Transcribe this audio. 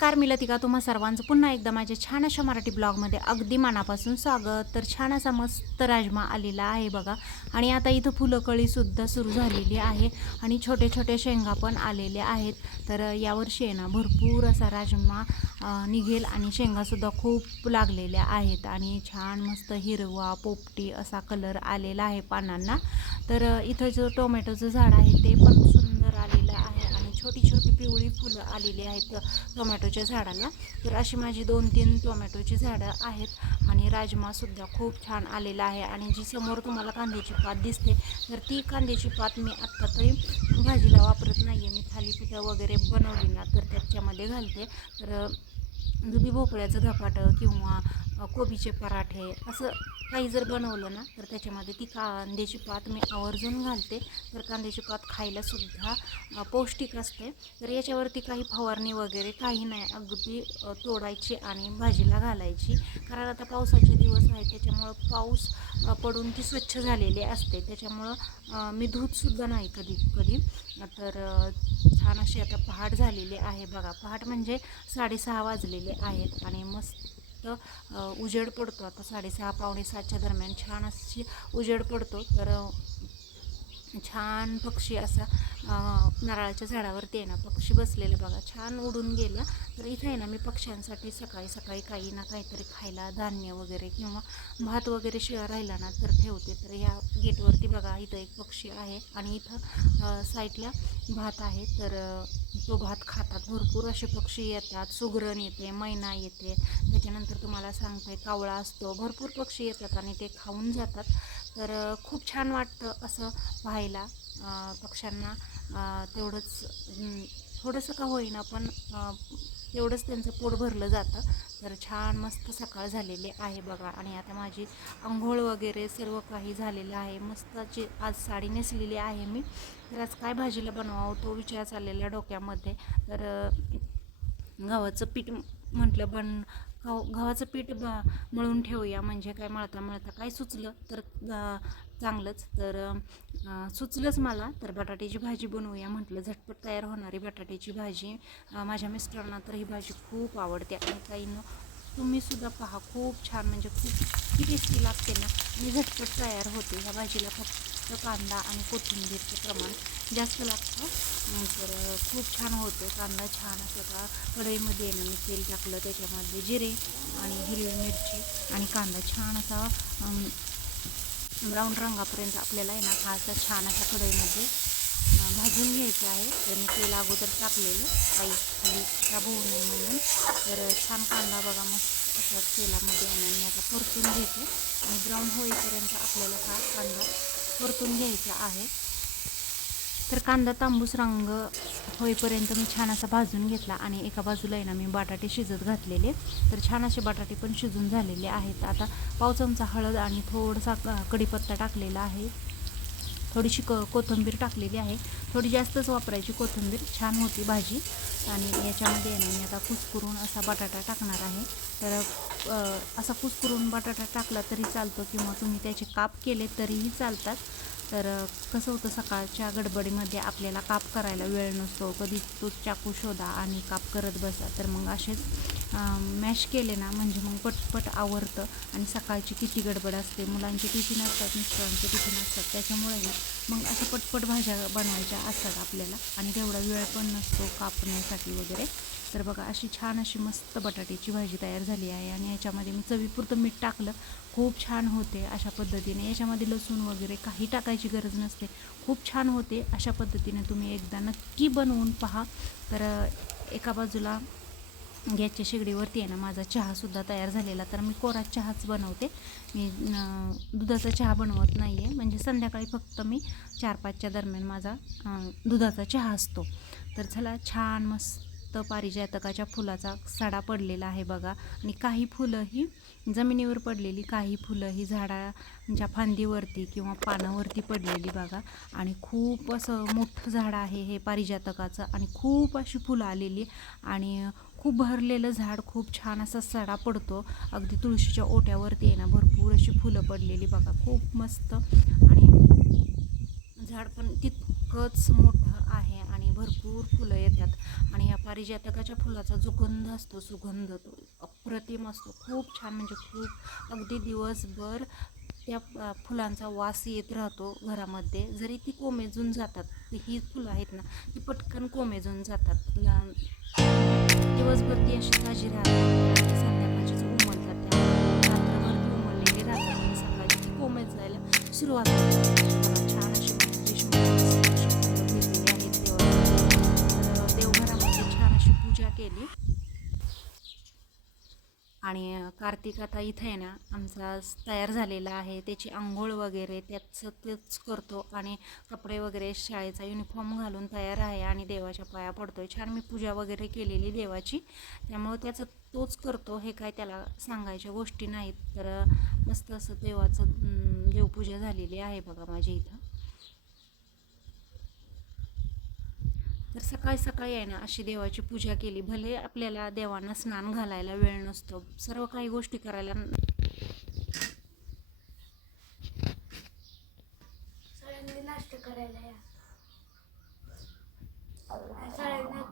नमस्कार मी लतिका. तुम्हा सर्वांचं पुन्हा एकदा माझ्या छान अशा मराठी ब्लॉगमध्ये अगदी मनापासून स्वागत. तर छान असा मस्त राजमा आलेला आहे बघा. आणि आता इथं फुलंकळीसुद्धा सुरू झालेली आहे आणि छोटे छोटे शेंगा पण आलेले आहेत. तर यावर्षी आहे ना भरपूर असा राजमा निघेल आणि शेंगासुद्धा खूप लागलेल्या आहेत. आणि छान मस्त हिरवा पोपटी असा कलर आलेला आहे पानांना. तर इथं जो टोमॅटोचं झाड आहे ते पण सुंदर आलेलं आहे आणि छोटी छोटी पिवळी फुलं आलेली आहेत टोमॅटोच्या झाडाला तर अशी माझी दोन तीन टोमॅटोची झाडं आहेत आणि राजमासुद्धा खूप छान आलेला आहे आणि जी समोर तुम्हाला कांद्याची पात दिसते तर ती कांद्याची पात मी आत्ता तरी भाजीला वापरत नाही आहे मी थालीपीठं वगैरे बनवली ना तर त्याच्यामध्ये घालते. तर दुधी भोपळ्याचं धपाटं किंवा कोबीचे पराठे असं काही जर बनवलं ना तर त्याच्यामध्ये ती कांद्याची पात मी आवर्जून घालते. तर कांद्याची पात खायलासुद्धा पौष्टिक असते. तर याच्यावरती काही फवारणी वगैरे काही नाही. अगदी तोडायची आणि भाजीला घालायची. कारण आता पावसाचे दिवस आहेत त्याच्यामुळं पाऊस पडून ती स्वच्छ झालेली असते. त्याच्यामुळं मी धूतसुद्धा नाही कधी कधी. तर छान अशी आता पहाट झालेली आहे बघा. पहाट म्हणजे साडेसहा वाजलेले आहेत आणि मस्त उजेड पडतो. आता साडेसहा पावणे सातच्या दरम्यान छान अशी उजेड पडतो. तर छान पक्षी असा नारळाच्या झाडावरती आहे ना पक्षी बसलेले बघा छान उडून गेला तर इथे आहे ना मी पक्ष्यांसाठी सकाळी सकाळी काही ना काहीतरी खायला धान्य वगैरे किंवा भात वगैरे शिळा राहिला ना तर ठेवते. तर या गेटवरती बघा इथं एक पक्षी आहे आणि इथं साईडला भात आहे. तर तो भात खातात. भरपूर असे पक्षी येतात. सुगरण येते मैना येते. त्याच्यानंतर तुम्हाला सांगते कावळा असतो. भरपूर पक्षी येतात आणि ते खाऊन जातात. तर खूप छान वाटतं असं पाहायला. पक्ष्यांना तेवढंच थोडंसं का होईना पण तेवढंच त्यांचं पोट भरलं जातं. तर छान मस्त सकाळ झालेली आहे बघा. आणि आता माझी आंघोळ वगैरे सर्व काही झालेलं आहे. मस्तची आज साडी नेसलेली आहे मी. तर आज काय भाजीला बनवावं तो विचार चाललेला डोक्यामध्ये. तर गव्हाचं पीठ म्हटलं पण गव गव्हाचं पीठ ब मळून ठेवूया. म्हणजे काय मळता मळता काय सुचलं तर चांगलंच. तर सुचलंच मला. तर बटाट्याची भाजी बनवूया म्हटलं. झटपट तयार होणारी बटाट्याची भाजी. माझ्या मिस्टरांना तर ही भाजी खूप आवडते. आणि काहींना तुम्हीसुद्धा पहा खूप छान. म्हणजे खूप किती टेस्टी लागते ना. आणि झटपट तयार होते ह्या भाजीला फक्त कांदा आणि कोथिंबीरचं प्रमाण. जास्त लागतं. अं, तर खूप छान होतं. कांदा छान असं का कढईमध्ये आहे ना मी तेल टाकलं. त्याच्यामध्ये जिरे आणि हिरवी मिरची आणि कांदा छान असा ब्राऊन रंगापर्यंत आपल्याला आहे ना हा असा छान असा कढईमध्ये भाजून घ्यायचं आहे. तर मी तेल अगोदर टाकलेलं काही खाली खराब होऊ नये म्हणून. तर छान कांदा बघा मस्त असा तेलामध्ये आणि मी आता परतून घेते. आणि ब्राऊन होईपर्यंत आपल्याला हा कांदा परतून घ्यायचा आहे. तर कांदा तांबूस रंग होईपर्यंत मी छान असा भाजून घेतला आणि एका बाजूला आहे ना मी बटाटे शिजत घातलेले. तर छान असे बटाटे पण शिजून झालेले आहेत. आता पाव चमचा हळद आणि थोडासा कढीपत्ता टाकलेला आहे. थोडीशी क कोथिंबीर टाकलेली आहे. थोडी जास्तच वापरायची कोथिंबीर. छान होती भाजी. आणि याच्यामध्ये आहे ना मी आता कुसकुरून असा बटाटा टाकणार आहे. तर असा कुसकुरून बटाटा टाकला तरी चालतो किंवा तुम्ही त्याचे काप केले तरीही चालतात. तर कसं होतं सकाळच्या गडबडीमध्ये आपल्याला काप करायला वेळ नसतो. कधी तो चाकू शोधा आणि काप करत बसा. तर मग असेच मॅश केले ना म्हणजे मग पटपट आवरतं आणि सकाळची किती गडबड असते मुलांचे टिफिन असतात मिस्टरांचे टिफिन असतात त्याच्यामुळे मग अशा पटपट भाज्या बनवायच्या असतात आपल्याला. आणि तेवढा वेळ पण नसतो कापण्यासाठी वगैरे. तर बघा अशी छान अशी मस्त बटाट्याची भाजी तयार झाली आहे आणि याच्यामध्ये मी चवीपुरतं मीठ टाकलं. खूप छान होते अशा पद्धतीने. याच्यामध्ये लसूण वगैरे काही टाकायची गरज नसते. खूप छान होते अशा पद्धतीने तुम्ही एकदा नक्की बनवून पहा. तर एका बाजूला गॅसच्या शेगडीवरती आहे ना माझा चहासुद्धा तयार झालेला. तर मी कोरा चहाच बनवते. मी दुधाचा चहा बनवत नाही आहे म्हणजे संध्याकाळी फक्त मी चार पाचच्या दरम्यान माझा दुधाचा चहा असतो. तर चला छान मस्त पारिजातकाच्या फुलाचा सडा पडलेला आहे बघा. आणि काही फुलं ही जमिनीवर पडलेली काही फुलं ही झाडांच्या फांदीवरती किंवा पानावरती पडलेली बघा. आणि खूप असं मोठं झाड आहे हे पारिजातकाचं आणि खूप अशी फुलं आलेली आणि खूप भरलेलं झाड खूप छान असा सडा पडतो. अगदी तुळशीच्या ओट्यावरती आहे ना भरपूर अशी फुलं पडलेली बघा. खूप मस्त आणि झाड पण तितकंच मोठं आहे आणि भरपूर फुलं येतात. आणि या पारिजातकाच्या फुलाचा जो गंध असतो सुगंध तो अप्रतिम असतो. खूप छान म्हणजे खूप अगदी दिवसभर त्या फुलांचा वास येत राहतो घरामध्ये. जरी ती कोमेजून जातात ही फुलं आहेत ना ती पटकन कोमेजून जातात. दिवसभर ती अशी ताजी राहतात. संध्याकाळचीच उमलतात त्या रात्रभर ती उमललेली राहतात. सकाळची ती कोमेज जायला सुरुवात होते. आणि कार्तिक आता इथं आहे ना आमचा तयार झालेला आहे. त्याची आंघोळ वगैरे त्याचं तेच करतो आणि कपडे वगैरे शाळेचा युनिफॉर्म घालून तयार आहे आणि देवाच्या पाया पडतोय. छान मी पूजा वगैरे केलेली देवाची. त्यामुळं त्याचं तोच करतो. हे काय त्याला सांगायच्या गोष्टी नाहीत. तर मस्त असं देवाचं देवपूजा झालेली आहे बघा माझ्या इथं. तर सकाळी सकाळी आहे ना अशी देवाची पूजा केली. भले आपल्याला देवांना स्नान घालायला वेळ नसतो. सर्व काही गोष्टी करायला सगळ्यांनी नाश्ता करायला या. सगळ्यांना